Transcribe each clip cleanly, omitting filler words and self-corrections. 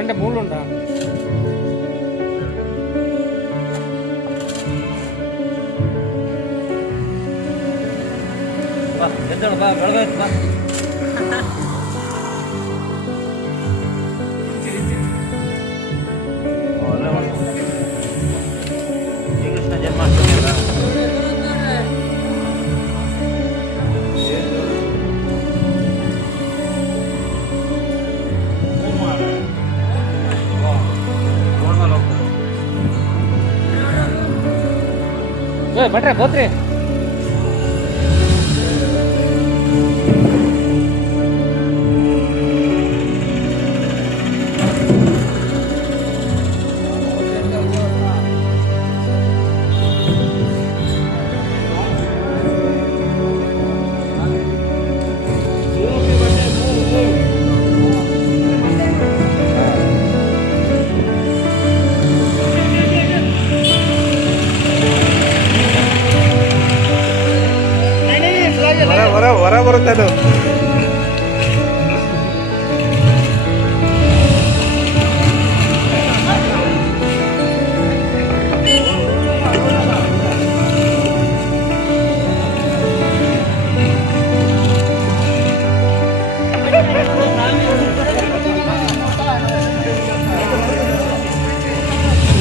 అంటే మూడు ఉంటా ఎత్తాడు బా ಬೆಳಗಾಯ್ತು ಬಾ ಶ್ರೀಕೃಷ್ಣ ಜನ್ಮಾಷ್ಟಮಿ ಅಲ್ಲ ಭಟ್ರೆ ಬೋತ್ರಿ ಹೊರ ಬರುತ್ತೆ ಅದು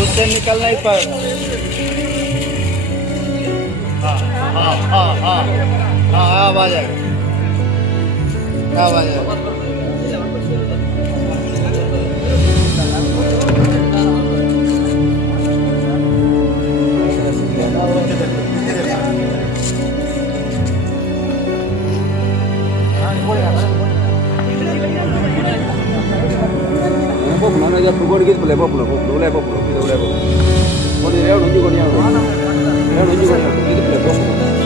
उससे निकलना ही पर हाँ आ जाएगा आ जाएगा mana ya tu gori gitu boleh apa boleh boleh apa boleh boleh apa boleh ya nunjuk gori ya nunjuk gori gitu boleh apa